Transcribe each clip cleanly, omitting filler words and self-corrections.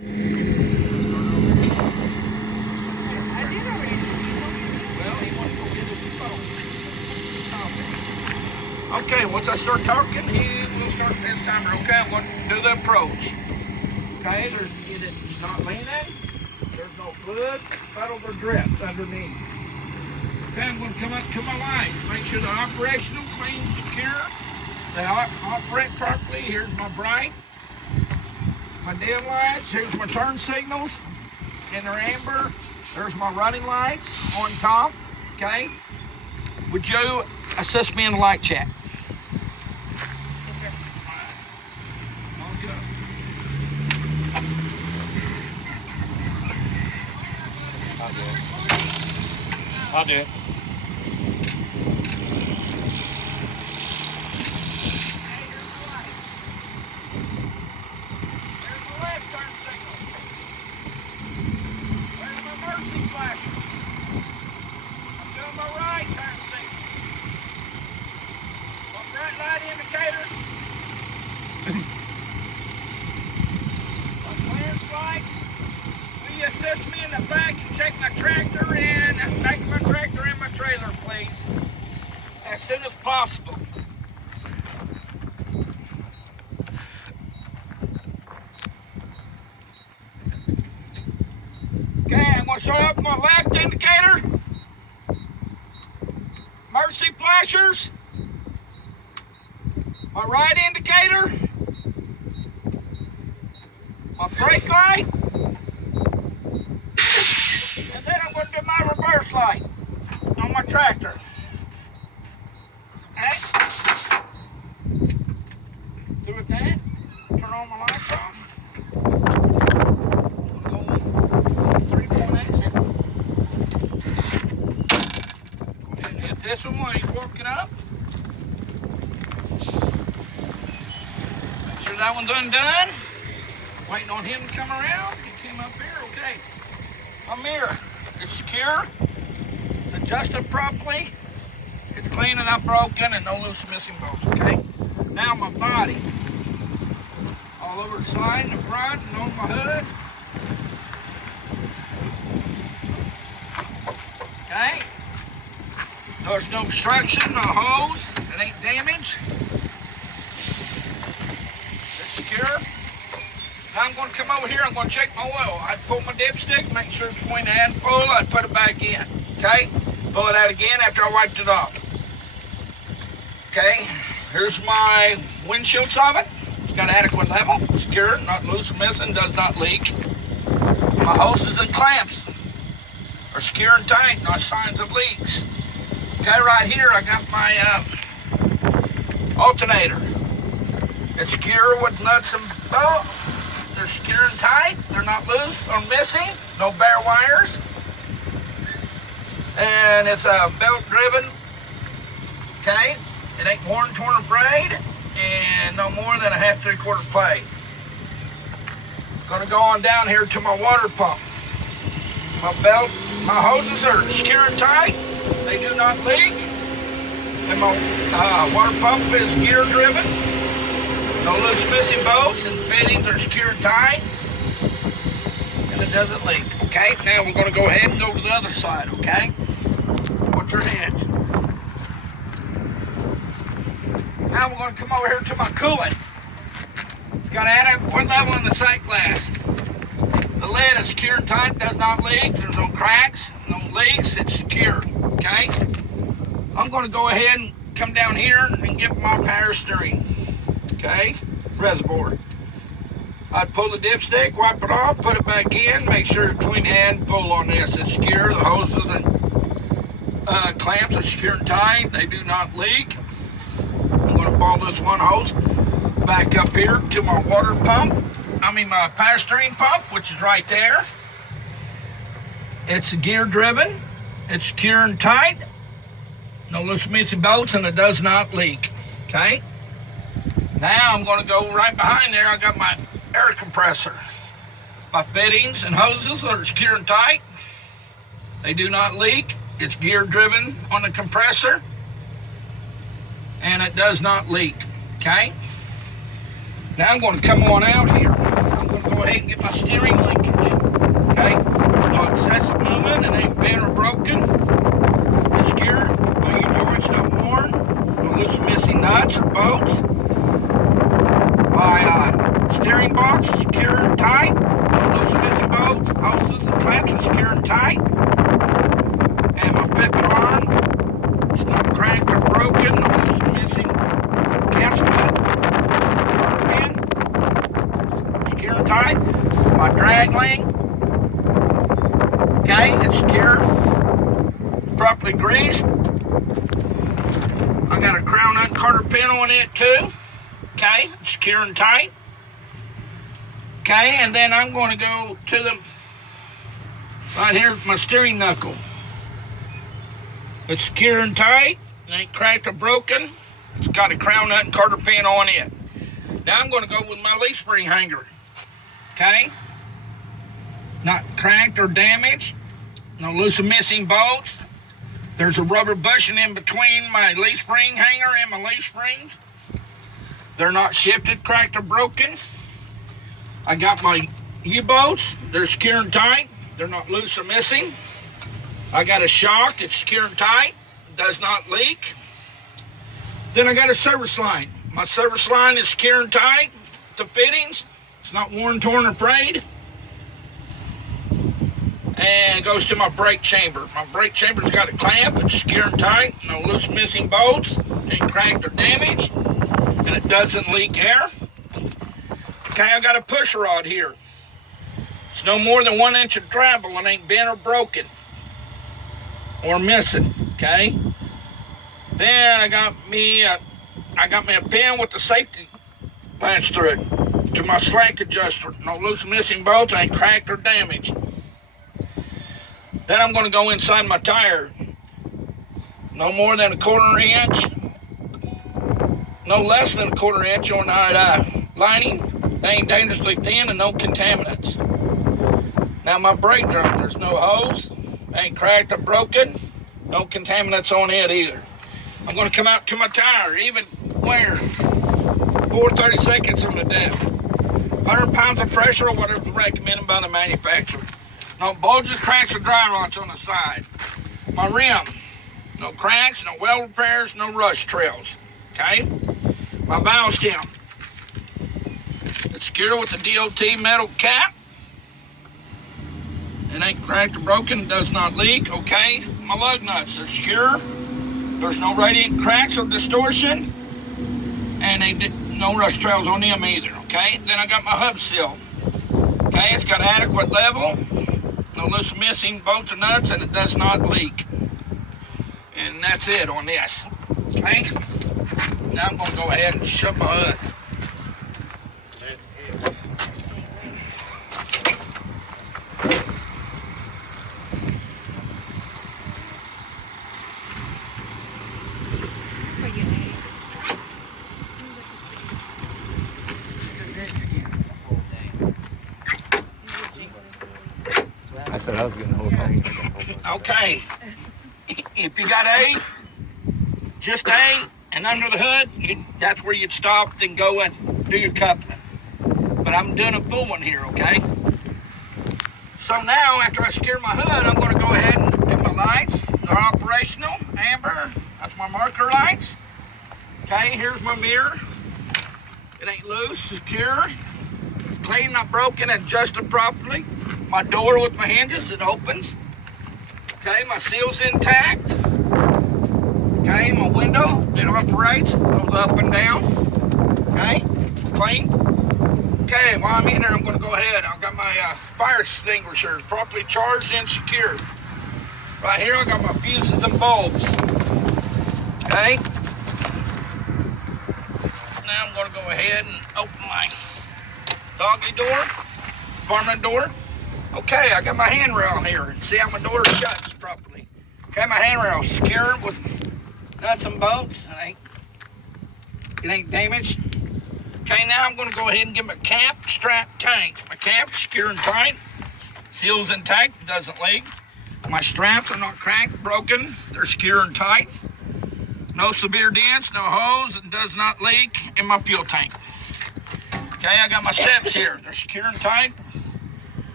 Okay, once I start talking, he will start this timer. Okay, I'm going to do the approach. Okay, it's not leaning. There's no fluid, puddles or drips underneath. Okay, I'm going to come up to my lights. Make sure they're operational, clean, secure. They operate properly. Here's my bright, my dim lights. Here's my turn signals, and they're amber. There's my running lights on top. Okay, would you assist me in the light check? I'll do it. There's my left turn signal. There's my emergency flasher. I'm doing my right turn signal. My bright light indicator. My clearance lights. Will you assist me in the back and take my tractor in? Take my tractor in my trailer, please, as soon as possible. Okay, I'm going to show up my left indicator, emergency flashers, my right indicator, my brake light, and then I'm going to do my reverse light on my tractor. Okay? Do it that. Turn all my lights off. Go 3-point exit. Go ahead and hit this one while he's walking up. Make sure that one's undone. Waiting on him to come around. He came up here. Okay. My mirror. It's secure. Adjusted properly. It's clean and not broken and no loose or missing bolts, okay? Now my body. All over the side and the front and on my hood. Okay? There's no obstruction, no hose. It ain't damaged. It's secure. Now I'm going to come over here, I'm going to check my oil. I'd pull my dipstick, make sure it's between the hand and pull, I'd put it back in, okay? Pull it out again after I wiped it off. Okay, here's my windshield soffit. It's got adequate level, secure, not loose or missing, does not leak. My hoses and clamps are secure and tight, no signs of leaks. Okay, right here I got my alternator. It's secure with nuts and bolts. They're secure and tight. They're not loose or missing. No bare wires. And it's a belt driven. Okay. It ain't worn, torn, or frayed. And no more than a 1/2 3/4 plate. Gonna go on down here to my water pump. My belt, my hoses are secure and tight. They do not leak. And my water pump is gear driven. No loose missing bolts and fittings are secure and tight. And it doesn't leak. Okay, now we're going to go ahead and go to the other side, okay? Watch your head. Now we're going to come over here to my coolant. It's got adequate level in the sight glass. The lid is secure and tight, does not leak. There's no cracks, no leaks, it's secure, okay? I'm going to go ahead and come down here and get my power steering. Okay, reservoir. I'd pull the dipstick, wipe it off, put it back in, make sure between hand pull on this. It's secure. The hoses and clamps are secure and tight. They do not leak. I'm going to follow this one hose back up here to my water pump. My power steering pump, which is right there. It's gear driven. It's secure and tight. No loose missing bolts, and it does not leak. Okay. Now I'm going to go right behind there. I got my air compressor. My fittings and hoses are secure and tight. They do not leak. It's gear driven on the compressor. And it does not leak. Okay? Now I'm going to come on out here. I'm going to go go ahead and get my steering linkage. Okay? No excessive movement, it ain't bent or broken. It's secure. All your joints not worn. No loose or missing nuts or bolts. My steering box is secure and tight. No loose or missing bolts, hoses, and clamps are secure and tight. And my pivot arm, it's not cracked or broken. No loose or missing gasket. Pin, secure and tight. My drag link, okay, it's secure, properly greased. I got a crown nut Carter pin on it too. Okay, it's secure and tight. Okay, and then I'm going to go to the, right here, my steering knuckle. It's secure and tight, it ain't cracked or broken. It's got a crown nut and Carter pin on it. Now I'm going to go with my leaf spring hanger. Okay, not cracked or damaged, no loose or missing bolts. There's a rubber bushing in between my leaf spring hanger and my leaf springs. They're not shifted, cracked, or broken. I got my U-bolts. They're secure and tight. They're not loose or missing. I got a shock. It's secure and tight. Does not leak. Then I got a service line. My service line is secure and tight. The fittings. It's not worn, torn, or frayed. And it goes to my brake chamber. My brake chamber's got a clamp. It's secure and tight. No loose or missing bolts. Ain't cracked or damaged. And it doesn't leak air. Okay, I got a push rod here. It's no more than 1 inch of travel and ain't bent or broken or missing. Okay. Then I got me a pin with the safety punch through it to my slack adjuster. No loose or missing bolts, ain't cracked or damaged. Then I'm going to go inside my tire. No more than 1/4 inch. No less than 1/4 inch on that lining. They ain't dangerously thin and no contaminants. Now my brake drum, there's no hose. Ain't cracked or broken. No contaminants on it either. I'm going to come out to my tire, even wear 4/32 on the depth. 100 pounds of pressure or whatever recommended by the manufacturer. No bulges, cracks, or dry rots on the side. My rim, no cracks, no weld repairs, no rust trails. Okay? My valve stem, it's secure with the DOT metal cap. It ain't cracked or broken, does not leak. Okay? My lug nuts are secure. There's no radiant cracks or distortion. And no rust trails on them either. Okay? Then I got my hub seal. Okay? It's got adequate level. No loose missing bolts or nuts, and it does not leak. And that's it on this. Okay? Now I'm going to go ahead and shut my hood. I said I was getting the whole thing. Okay. If you got A, just A, and under the hood, that's where you'd stop and go and do your coupling. But I'm doing a full one here, okay? So now, after I secure my hood, I'm going to go ahead and do my lights. They're operational, amber. That's my marker lights. Okay, here's my mirror. It ain't loose, secure. It's clean, not broken, adjusted properly. My door with my hinges, it opens. Okay, my seal's intact. Okay, my window, it operates, goes up and down. Okay, it's clean. Okay, while I'm in there, I'm going to go ahead. I've got my fire extinguishers properly charged and secured. Right here, I got my fuses and bulbs. Okay. Now I'm going to go ahead and open my doggy door, apartment door. Okay, I got my handrail here. See how my door shuts properly. Okay, my handrail secure with nuts and bolts. It ain't damaged. Okay, now I'm going to go ahead and get my cap, strap, tank. My cap's secure and tight. Seal's intact, doesn't leak. My straps are not cracked, broken. They're secure and tight. No severe dents, no hose, and does not leak in my fuel tank. Okay, I got my steps here. They're secure and tight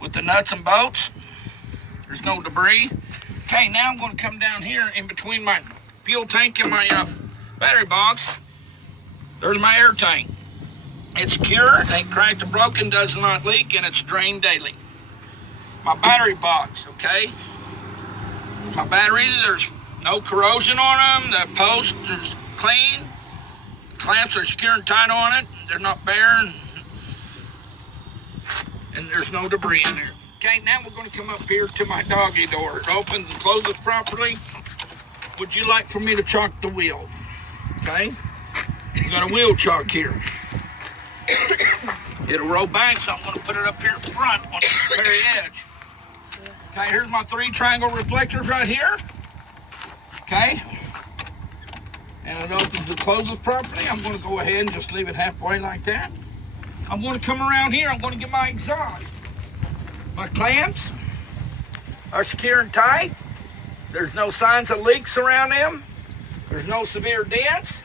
with the nuts and bolts. There's no debris. Okay, now I'm going to come down here in between my fuel tank and my battery box. There's my air tank. It's secure, it ain't cracked or broken, does not leak, and it's drained daily. My battery box, okay? My batteries, there's no corrosion on them. The post is clean. The clamps are secure and tight on it. They're not bare, and there's no debris in there. Okay, now we're going to come up here to my doggy door. It opens and closes properly. Would you like for me to chock the wheel? Okay, we got a wheel chock here. It'll roll back, so I'm going to put it up here in front on the very edge. Okay, here's my 3 triangle reflectors right here. Okay, and it opens and closes properly. I'm going to go ahead and just leave it halfway like that. I'm going to come around here. I'm going to get my exhaust. My clamps are secure and tight. There's no signs of leaks around them. There's no severe dents.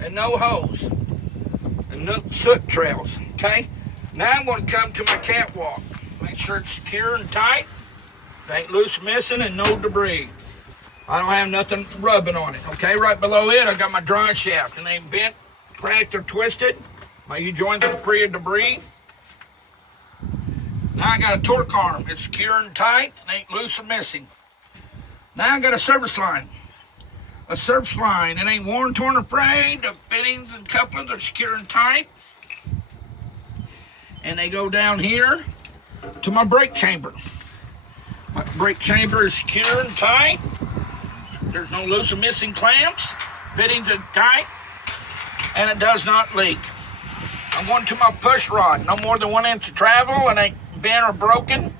And no holes. And no soot trails. Okay? Now I'm going to come to my catwalk. Make sure it's secure and tight. It ain't loose, missing, and no debris. I don't have nothing rubbing on it. Okay? Right below it, I got my drive shaft. And they ain't bent, cracked, or twisted. My U-joints are free of debris. Now I got a torque arm. It's secure and tight. It ain't loose or missing. Now I got a service line. A service line. It ain't worn, torn, or frayed. The fittings and couplings are secure and tight. And they go down here to my brake chamber. My brake chamber is secure and tight. There's no loose or missing clamps. Fittings are tight. And it does not leak. I'm going to my push rod. No more than 1 inch of travel. It ain't bent or broken.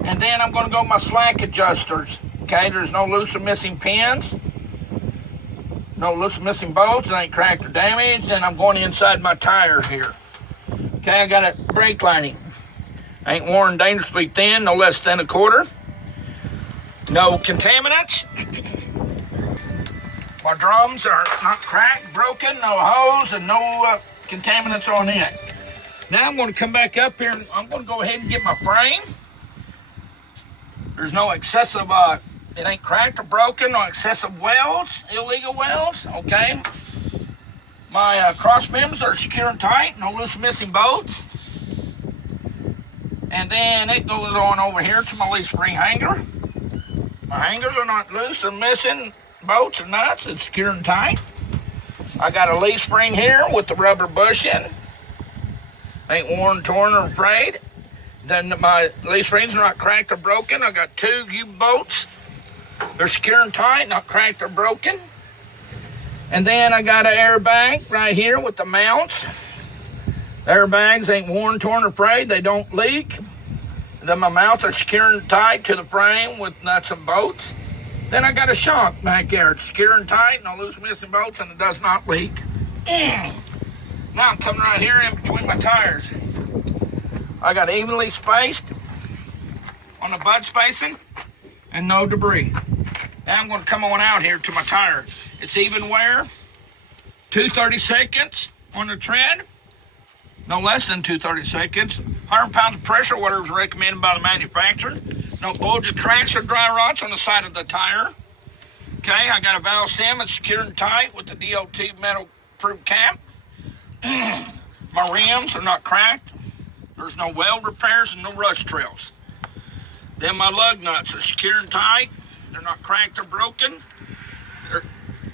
And then I'm going to go my slack adjusters. Okay, there's no loose or missing pins. No loose or missing bolts. It ain't cracked or damaged. And I'm going inside my tire here. Okay, I got a brake lining. Ain't worn dangerously thin, no less than 1/4. No contaminants. My drums are not cracked, broken, no holes, and no contaminants on it. Now I'm going to come back up here and I'm going to go ahead and get my frame. There's no excessive, it ain't cracked or broken, no excessive welds, illegal welds, okay? My cross members are secure and tight, no loose missing bolts. And then it goes on over here to my leaf spring hanger. My hangers are not loose or missing bolts and nuts. It's secure and tight. I got a leaf spring here with the rubber bushing. Ain't worn, torn, or frayed. Then my leaf springs are not cracked or broken. I got 2 U-bolts. They're secure and tight, not cracked or broken. And then I got an airbag right here with the mounts. Airbags ain't worn, torn, or frayed. They don't leak. Then my mounts are secure and tight to the frame with nuts and bolts. Then I got a shock back there. It's secure and tight, no loose missing bolts, and it does not leak. Now I'm coming right here in between my tires. I got evenly spaced on the bud spacing and no debris. Now I'm going to come on out here to my tire. It's even wear, 2/32 on the tread, no less than 2/32. 100 pounds of pressure, whatever is recommended by the manufacturer. No bulges, cracks, or dry rots on the side of the tire. Okay, I got a valve stem that's secure and tight with the DOT metal proof cap. My rims are not cracked. There's no weld repairs and no rust trails. Then my lug nuts are secure and tight. They're not cracked or broken.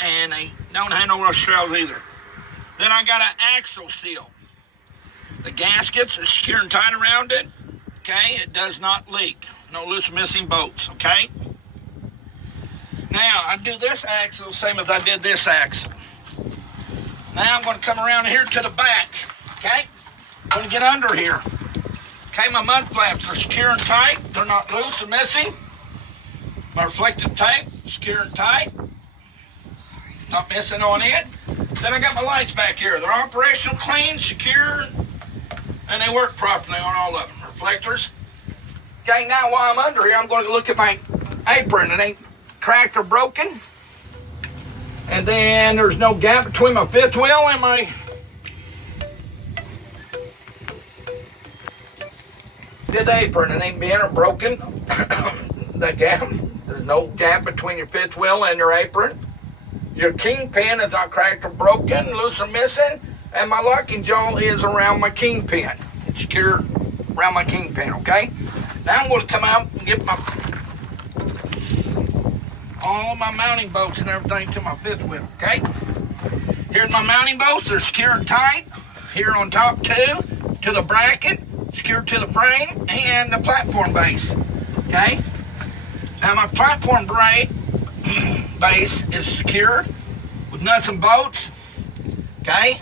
And they don't have no rust trails either. Then I got an axle seal. The gaskets are secure and tight around it. Okay, it does not leak. No loose missing bolts, okay? Now, I do this axle same as I did this axle. Now I'm going to come around here to the back, okay? I'm going to get under here. Okay, my mud flaps are secure and tight. They're not loose or missing. My reflective tape, secure and tight. Not missing on it. Then I got my lights back here. They're operational, clean, secure, and they work properly on all of them. Reflectors. Okay, now while I'm under here, I'm going to look at my apron. It ain't cracked or broken. And then there's no gap between my fifth wheel and my fifth apron. It ain't bent or broken. That gap. There's no gap between your fifth wheel and your apron. Your kingpin is not cracked or broken, loose or missing. And my locking jaw is around my kingpin. It's secured around my kingpin, okay? Now I'm going to come out and get all my mounting bolts and everything to my fifth wheel, okay? Here's my mounting bolts. They're secured tight. Here on top too, to the bracket, secured to the frame and the platform base, okay? Now my platform base is secure with nuts and bolts, okay?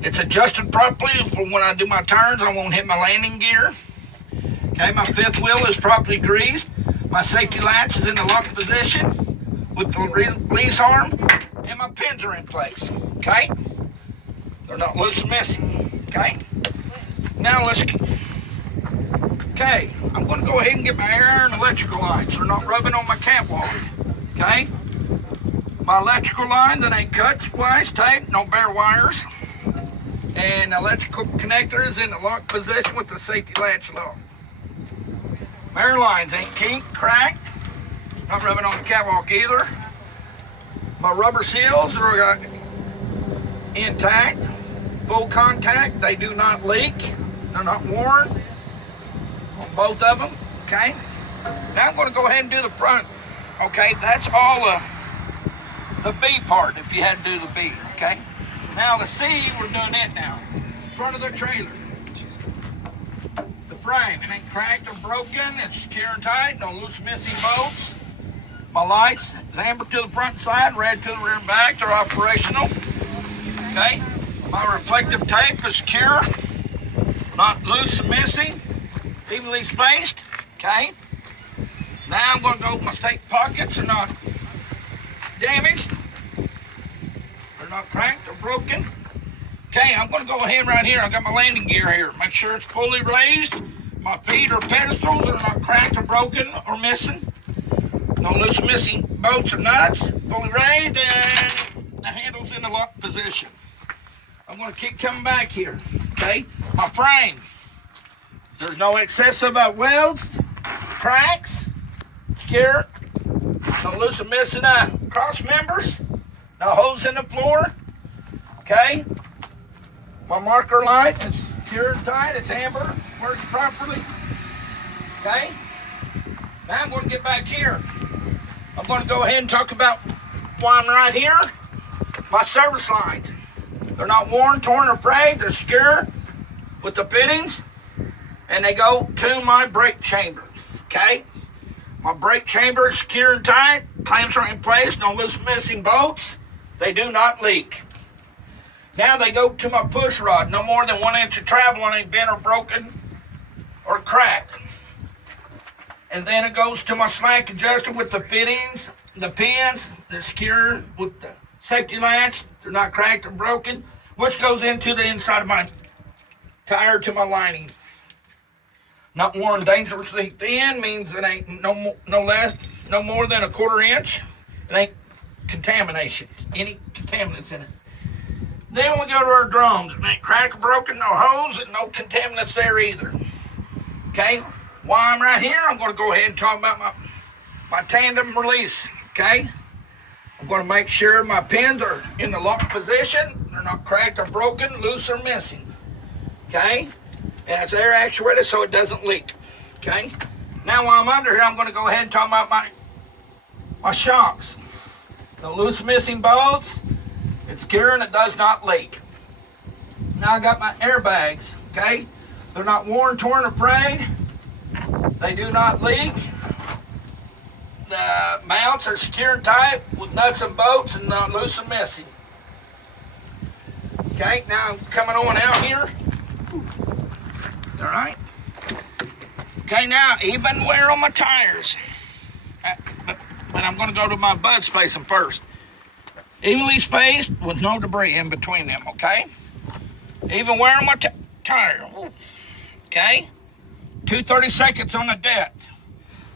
It's adjusted properly for when I do my turns. I won't hit my landing gear. Okay, my fifth wheel is properly greased. My safety latch is in the lock position with the release arm, and my pins are in place, okay? They're not loose and missing, okay? Now okay, I'm gonna go ahead and get my air and electrical lines. They're not rubbing on my catwalk, okay? My electrical line that ain't cut, spliced, taped, no bare wires. And electrical connector is in the lock position with the safety latch lock. My air lines ain't kinked, cracked, not rubbing on the catwalk either. My rubber seals are intact, full contact. They do not leak. They're not worn on both of them, okay? Now I'm going to go ahead and do the front, okay? That's all the B part if you had to do the B, okay? Now the C, we're doing it now. Front of the trailer. The frame, it ain't cracked or broken. It's secure and tight, no loose missing bolts. My lights is amber to the front and side, red to the rear and back. They're operational, okay? My reflective tape is secure, not loose and missing, evenly spaced, okay? Now I'm going to go, my stake pockets are not damaged. They're not cracked or broken. Okay, I'm going to go ahead right here. I got my landing gear here. Make sure it's fully raised. My feet or pedestals are not cracked or broken or missing. No loose missing bolts or nuts. Fully raised, and the handle's in the lock position. I'm going to keep coming back here. Okay, my frame. There's no excessive welds, cracks, secure. No loose or missing cross members. No holes in the floor, okay? My marker light is secure and tight, it's amber, works properly, okay? Now I'm going to get back here. I'm going to go ahead and talk about why I'm right here. My service lines. They're not worn, torn, or frayed, they're secure with the fittings, and they go to my brake chamber, okay? My brake chamber is secure and tight, clamps are in place, no loose missing bolts. They do not leak. Now they go to my push rod. No more than 1 inch of travel on ain't bent or broken or cracked. And then it goes to my slack adjuster with the fittings, the pins. They're secure with the safety latch. They're not cracked or broken, which goes into the inside of my tire to my lining. Not worn dangerously thin means it ain't no more than a 1/4 inch. It ain't contamination, any contaminants in it. Then we go to our drums. It ain't cracked or broken, no holes, and no contaminants there either. Okay, while I'm right here, I'm going to go ahead and talk about my tandem release, okay? I'm going to make sure my pins are in the lock position. They're not cracked or broken, loose or missing, okay? And it's air actuated so it doesn't leak, okay? Now while I'm under here, I'm going to go ahead and talk about my shocks. No loose missing bolts. It's secure and it does not leak. Now I got my airbags, okay? They're not worn, torn, or frayed. They do not leak. The mounts are secure and tight with nuts and bolts and not loose and missing. Okay, now I'm coming on out here. All right. Okay, now even wear on my tires. But I'm going to go to my bud spacing first. Evenly spaced with no debris in between them, okay? Even wear on my tire, okay? 230 seconds on the depth.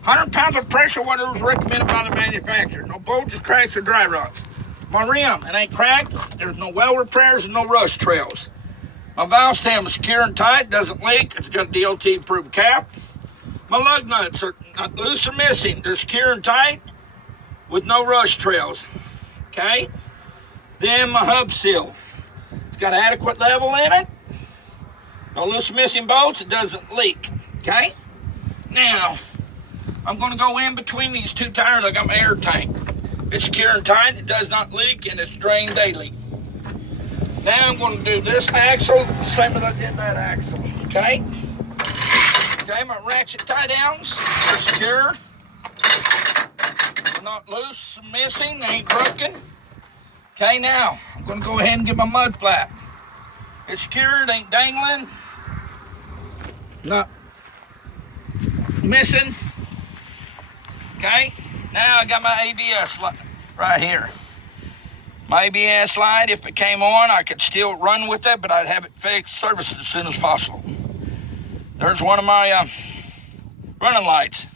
100 pounds of pressure water is recommended by the manufacturer. No bulges, cracks, or dry rocks. My rim, it ain't cracked. There's no well repairs and no rust trails. My valve stem is secure and tight, doesn't leak. It's got a DOT-approved cap. My lug nuts are not loose or missing. They're secure and tight with no rust trails. Okay? Then my hub seal. It's got adequate level in it. No loose or missing bolts. It doesn't leak. Okay? Now, I'm going to go in between these two tires. I got my air tank. It's secure and tight. It does not leak, and it's drained daily. Now I'm going to do this axle, same as I did that axle. Okay? Okay, my ratchet tie downs are secure. They're not loose or missing. They ain't broken. Okay, now I'm going to go ahead and get my mud flap. It's secure. It ain't dangling. Not missing. Okay, now I got my ABS right here. My ABS light, if it came on, I could still run with it, but I'd have it fixed, serviced as soon as possible. There's one of my running lights.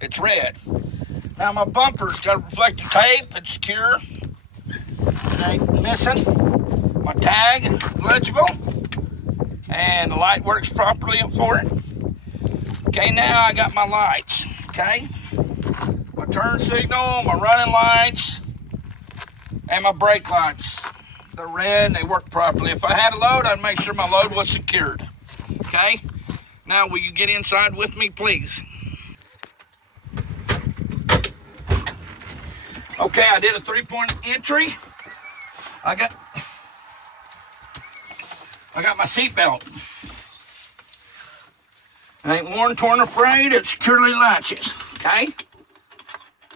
It's red. Now my bumper's got reflective tape. It's secure. It ain't missing. My tag is legible. And the light works properly for it. Okay, now I got my lights. Okay? My turn signal, my running lights, and my brake lights. They're red and they work properly. If I had a load, I'd make sure my load was secured. Okay? Now, will you get inside with me, please? Okay, I did a 3-point entry. I got my seat belt. It ain't worn, torn, or frayed. It securely latches. Okay?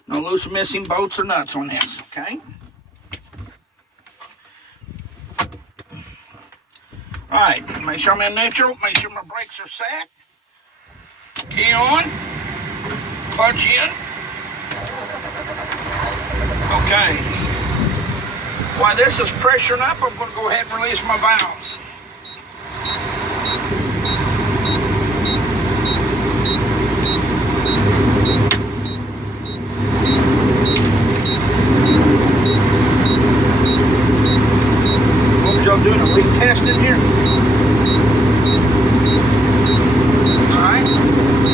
No loose or missing bolts or nuts on this. Okay? All right, make sure I'm in neutral, make sure my brakes are set. Key on, clutch in. Okay. While this is pressuring up, I'm going to go ahead and release my valves. What was y'all doing, a leak test in here?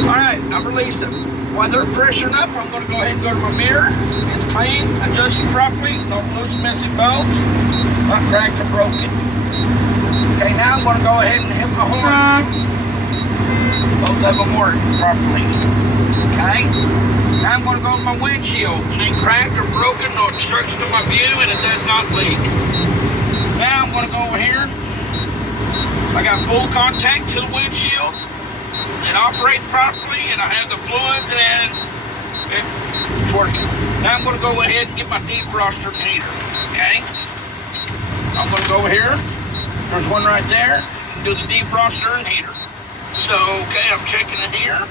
Alright, I've released them. While they're pressuring up, I'm going to go ahead and go to my mirror. It's clean, adjusted properly, no loose, missing bolts, not cracked or broken. Okay, now I'm going to go ahead and hit my horn. Both of them work properly. Okay? Now I'm going to go to my windshield. It ain't cracked or broken, no obstruction of my view, and it does not leak. Now I'm going to go over here. I got full contact to the windshield. It operates properly, and I have the fluids, and it's working. Now I'm going to go ahead and get my defroster and heater. Okay? I'm going to go over here. There's one right there. And do the defroster and heater. So, okay, I'm checking it here.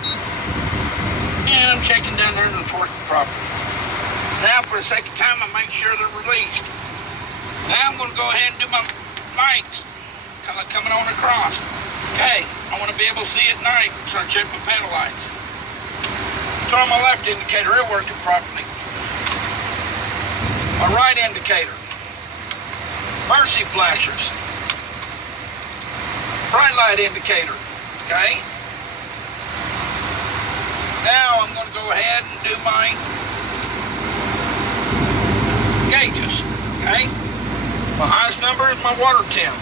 And I'm checking down there and it's working properly. Now, for the second time, I make sure they're released. Now I'm going to go ahead and do my lights. Kind of coming on across. Okay, I want to be able to see at night, so I check my pedal lights. Turn on my left indicator, it's working properly. My right indicator. Mercy flashers. Bright light indicator. Okay. Now I'm going to go ahead and do my gauges. Okay. My highest number is my water temp.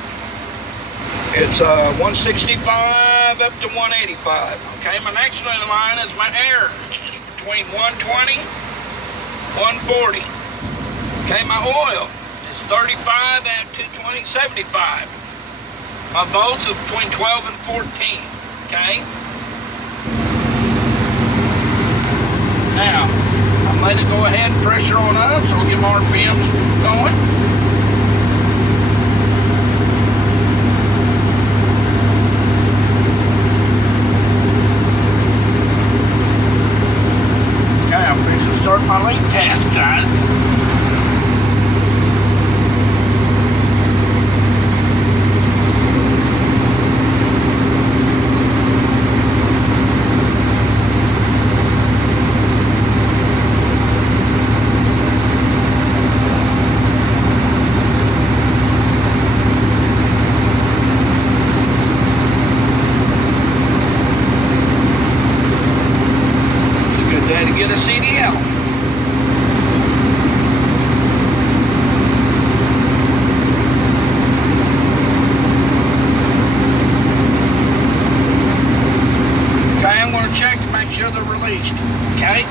It's 165 up to 185. Okay, my next one in line is my air. It's between 120, 140. Okay, my oil is 35 at 220, 75. My bolts are between 12 and 14. Okay. Now, I'm letting it go ahead and pressure on up, so we'll get my RPMs going. Start my leak test, guys. get a CDL. Okay, I'm going to check to make sure they're released. Okay,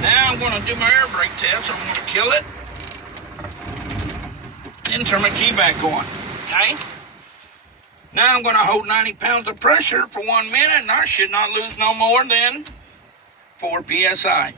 now I'm going to do my air brake test. I'm going to kill it. Then turn my key back on. Okay. Now I'm going to hold 90 pounds of pressure for 1 minute, and I should not lose no more than 4 psi.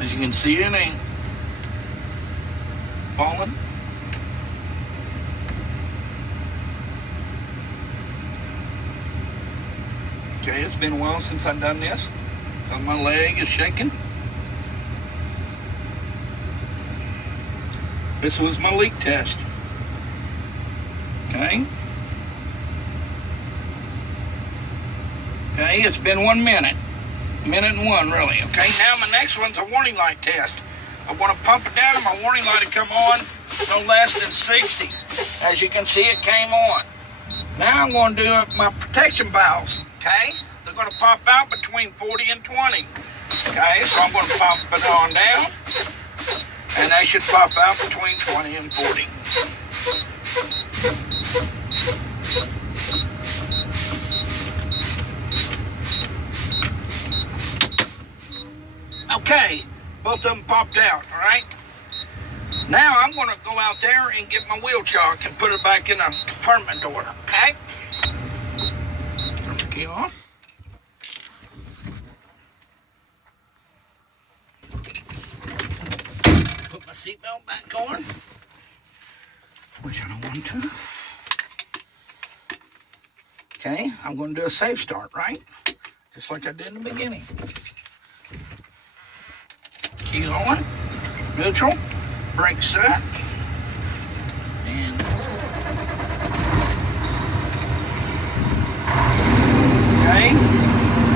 As you can see, it ain't falling. Okay, it's been a while since I've done this. So my leg is shaking. This was my leak test. Okay. Okay, it's been 1 minute. Minute and one, really. Okay, now my next one's a warning light test. I want to pump it down and my warning light will come on no less than 60. As you can see, it came on. Now I'm going to do my protection valves. Okay, they're going to pop out between 40 and 20. Okay, so I'm going to pump it on down, and they should pop out between 20 and 40. Okay, both of them popped out, all right? Now I'm going to go out there and get my wheel chock and put it back in the compartment door, okay? Turn the key off. Put my seatbelt back on, which I don't want to. Okay, I'm going to do a safe start, right? Just like I did in the beginning. Keys on, neutral, brakes set, and okay.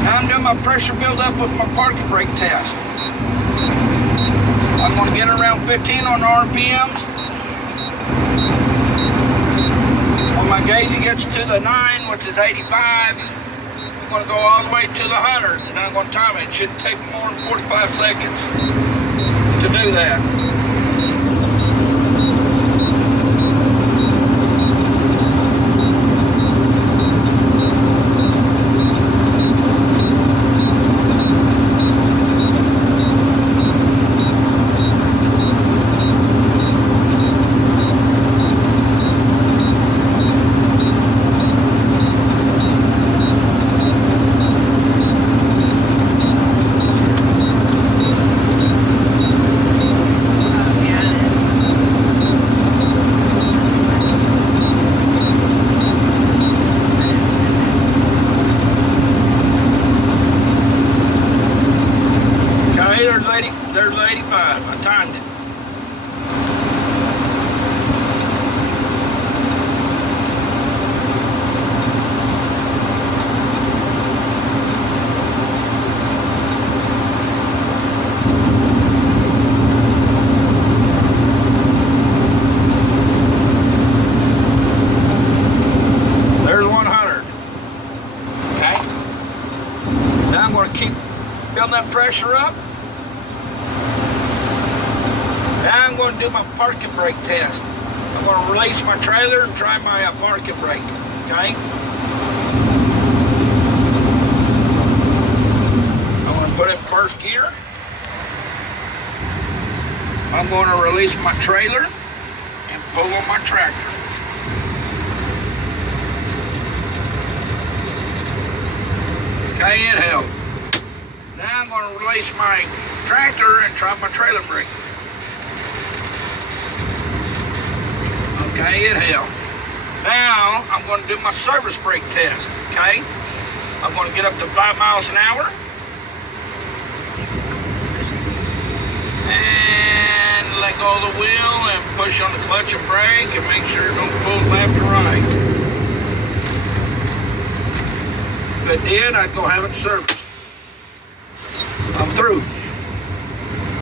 Now I'm doing my pressure buildup with my parking brake test. I'm going to get around 15 on the RPMs. When my gauge gets to the 9, which is 85, I'm going to go all the way to the 100, and I'm going to time it. It shouldn't take more than 45 seconds to do that. There's 85. I timed it. There's 100. Okay. Now I'm going to keep building that pressure up. Now I'm going to do my parking brake test. I'm going to release my trailer and try my parking brake, okay? I'm going to put it in first gear. I'm going to release my trailer and pull on my tractor. Okay, it held. Now I'm going to release my tractor and try my trailer brake. Okay, it held. Now, I'm going to do my service brake test, okay? I'm going to get up to 5 miles an hour. follow the wheel and push on the clutch and brake and make sure it don't pull left or right. If it did, I'd go have it serviced. I'm through.